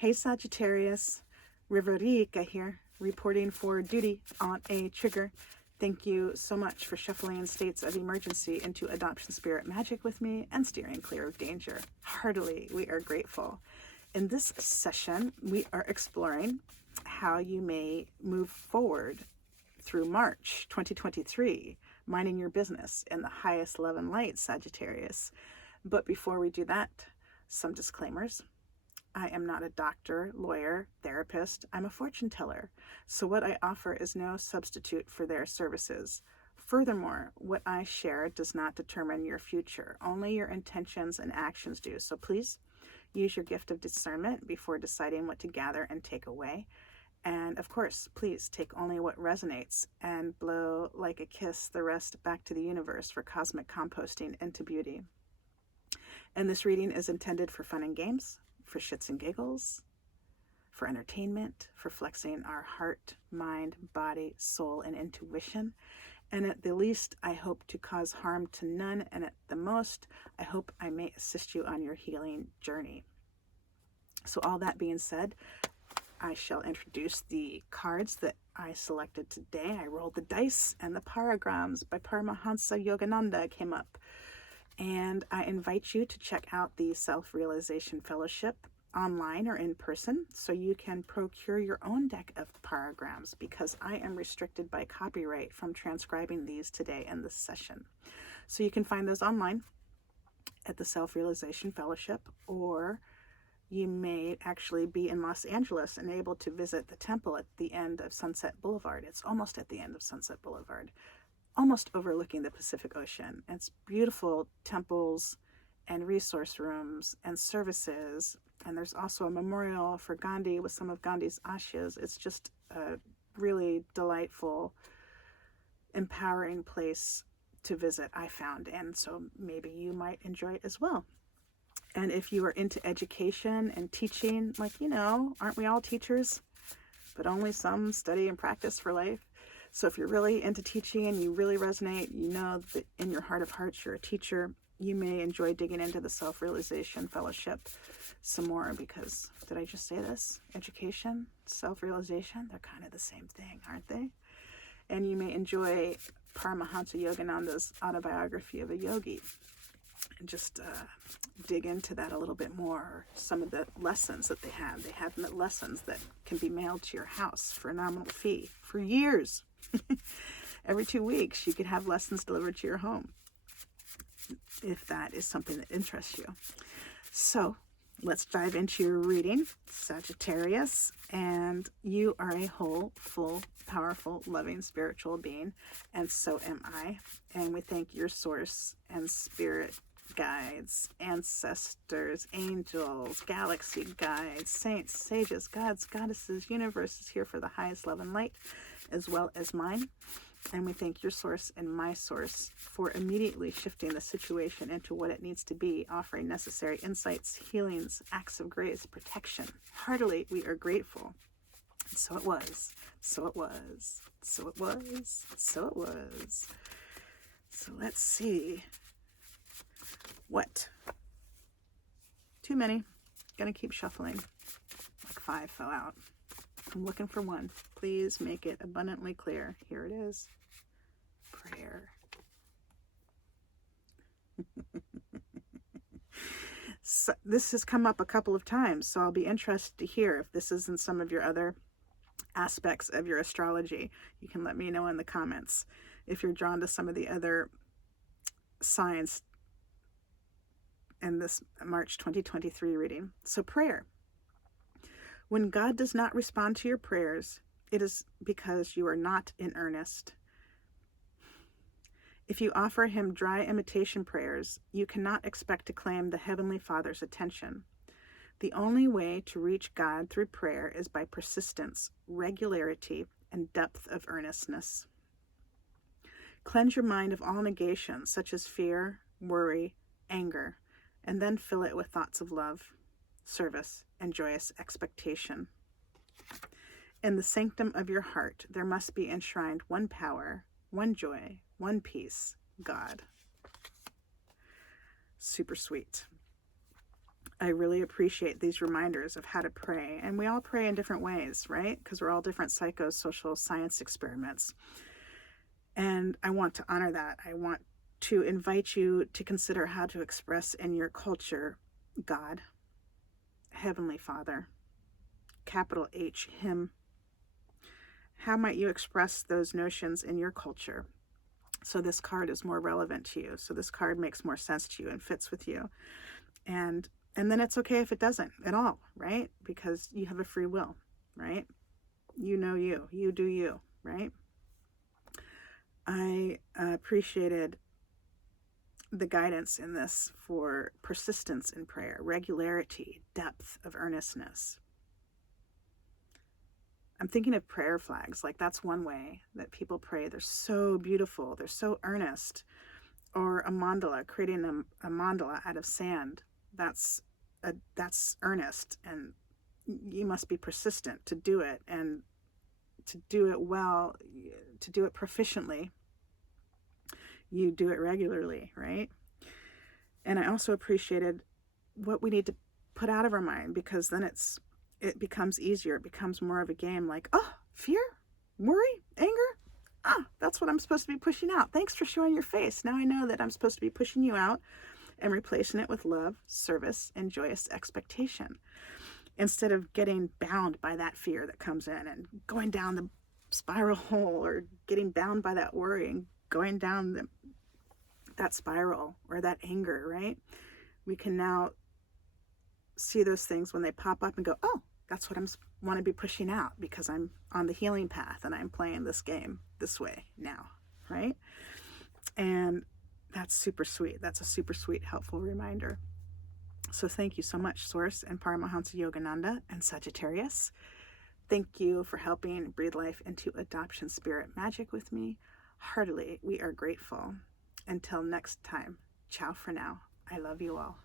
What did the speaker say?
Hey Sagittarius, Riverica here, reporting for duty on a trigger. Thank you so much for shuffling states of emergency into adoption spirit magic with me and steering clear of danger. Heartily, we are grateful. In this session, we are exploring how you may move forward through March 2023, minding your business in the highest love and light, Sagittarius. But before we do that, some disclaimers. I am not a doctor, lawyer, therapist. I'm a fortune teller. So what I offer is no substitute for their services. Furthermore, what I share does not determine your future. Only your intentions and actions do. So please use your gift of discernment before deciding what to gather and take away. And of course, please take only what resonates and blow like a kiss the rest back to the universe for cosmic composting into beauty. And this reading is intended for fun and games, for shits and giggles, for entertainment, for flexing our heart, mind, body, soul, and intuition. And at the least, I hope to cause harm to none. And at the most, I hope I may assist you on your healing journey. So all that being said, I shall introduce the cards that I selected today. I rolled the dice and the paragrams by Paramahansa Yogananda came up. And I invite you to check out the Self-Realization Fellowship online or in person so you can procure your own deck of paragrams because I am restricted by copyright from transcribing these today in this session. So you can find those online at the Self-Realization Fellowship, or you may actually be in Los Angeles and able to visit the temple at the end of Sunset Boulevard. It's almost at the end of Sunset Boulevard, almost overlooking the Pacific Ocean. It's beautiful temples and resource rooms and services. And there's also a memorial for Gandhi with some of Gandhi's ashes. It's just a really delightful, empowering place to visit, I found. And so maybe you might enjoy it as well. And if you are into education and teaching, aren't we all teachers? But only some study and practice for life. So if you're really into teaching and you really resonate, you know that in your heart of hearts you're a teacher, you may enjoy digging into the Self-Realization Fellowship some more because, did I just say this? Education, self-realization, they're kind of the same thing, aren't they? And you may enjoy Paramahansa Yogananda's autobiography of a yogi and just dig into that a little bit more. Some of the lessons that they have. They have lessons that can be mailed to your house for a nominal fee for years. Every 2 weeks, you could have lessons delivered to your home, if that is something that interests you. So let's dive into your reading, Sagittarius. And you are a whole, full, powerful, loving, spiritual being. And so am I. And we thank your source and spirit guides, ancestors, angels, galaxy guides, saints, sages, gods, goddesses, universe is here for the highest love and light, as well as mine. And we thank your source and my source for immediately shifting the situation into what it needs to be, offering necessary insights, healings, acts of grace, protection. Heartily, we are grateful. And so it was, so it was, so it was, so it was. So let's see. What? Too many. Gonna keep shuffling. Like 5 fell out. I'm looking for one. Please make it abundantly clear. Here it is. Prayer. So this has come up a couple of times, so I'll be interested to hear if this is in some of your other aspects of your astrology. You can let me know in the comments if you're drawn to some of the other signs in this March 2023 reading. So prayer. When God does not respond to your prayers, it is because you are not in earnest. If you offer him dry imitation prayers, you cannot expect to claim the Heavenly Father's attention. The only way to reach God through prayer is by persistence, regularity, and depth of earnestness. Cleanse your mind of all negations, such as fear, worry, anger, and then fill it with thoughts of love, service, and joyous expectation. In the sanctum of your heart, there must be enshrined one power, one joy, one peace, God. Super sweet. I really appreciate these reminders of how to pray. And we all pray in different ways, right? Because we're all different psychosocial science experiments. And I want to honor that. I want to invite you to consider how to express in your culture God, Heavenly Father, capital H, Him. How might you express those notions in your culture so this card is more relevant to you, so this card makes more sense to you and fits with you? And then it's okay if it doesn't at all, right? Because you have a free will, right? You know you do you, right? I appreciated the guidance in this for persistence in prayer, regularity, depth of earnestness. I'm thinking of prayer flags. Like, that's one way that people pray. They're so beautiful. They're so earnest. Or a mandala, creating a mandala out of sand. That's earnest, and you must be persistent to do it, and to do it well, to do it proficiently. You do it regularly, right? And I also appreciated what we need to put out of our mind, because then it becomes easier. It becomes more of a game, like, oh, fear, worry, anger. That's what I'm supposed to be pushing out. Thanks for showing your face. Now I know that I'm supposed to be pushing you out and replacing it with love, service, and joyous expectation, instead of getting bound by that fear that comes in and going down the spiral hole, or getting bound by that worry and going down that spiral, or that anger, right? We can now see those things when they pop up and go, oh, that's what I want to be pushing out, because I'm on the healing path and I'm playing this game this way now, right? And that's super sweet. That's a super sweet, helpful reminder. So thank you so much, Source and Paramahansa Yogananda and Sagittarius. Thank you for helping breathe life into adoption spirit magic with me. Heartily, we are grateful. Until next time, ciao for now. I love you all.